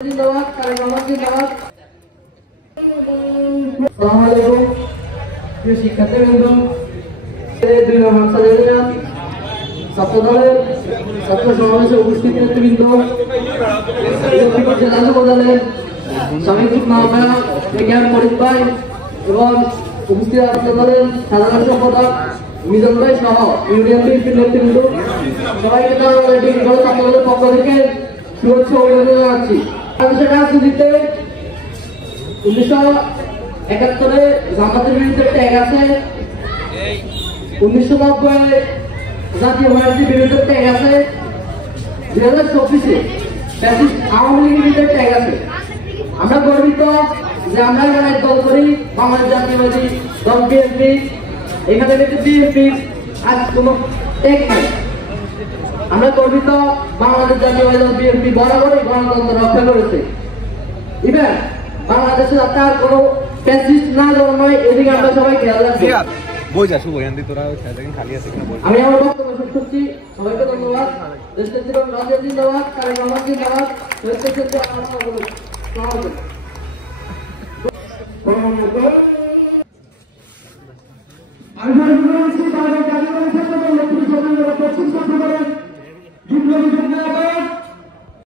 जिंदाबाद कार्यक्रम जिंदाबाद। अस्सलामु अलैकुम প্রিয় শিক্ষার্থীবৃন্দ, 2 নং হামসাদের ছাত্র দলের ছাত্র সমাবেশে উপস্থিত নেতৃবৃন্দ, জেলা যুব দলের সাংগঠনিক আহ্বায়ক বিজ্ঞান ফরিদ ভাই এবং উপস্থিত ছাত্র দলের সাধারণ সম্পাদক মিজান ভাই সহ ইউনিয়ন বিএনপির নেতৃবৃন্দ সবাইকে ছাত্র দলের পক্ষ থেকে শুভেচ্ছা ও অভিনন্দন জানাচ্ছি। বাংলাদেশের রাজনীতিতে 1971-এ জামাতের বিরুদ্ধে ট্যাগ আছে, 1990-এ জাতীয় পার্টির বিরুদ্ধে ট্যাগ আছে, 2024-এ আওয়ামী লীগের বিরুদ্ধে ট্যাগ আছে। আমরা গর্বিত যে আমরা এখানে দল করি বাংলাদেশ জাতীয়বাদী দল বিএনপি। এখানে বিএনপি আজ কোনো ট্যাগ নাই। আমরা গর্বিত বাংলাদেশ জাতীয়বাদী দল বিএনপি বরাবরই গণতন্ত্র রক্ষা করেছে। ইভেন বাংলাদেশে তার কোনো ফ্যাসিস্ট না জন্মায়, এদিকে আমরা সবাই খেয়াল রাখবো। আমি আমার বক্তব্য শেষ করছি। সবাইকে ধন্যবাদ। দেশ রাজনীতি জিন্দাবাদ, कार्यक्रम জিন্দাবাদ। আমি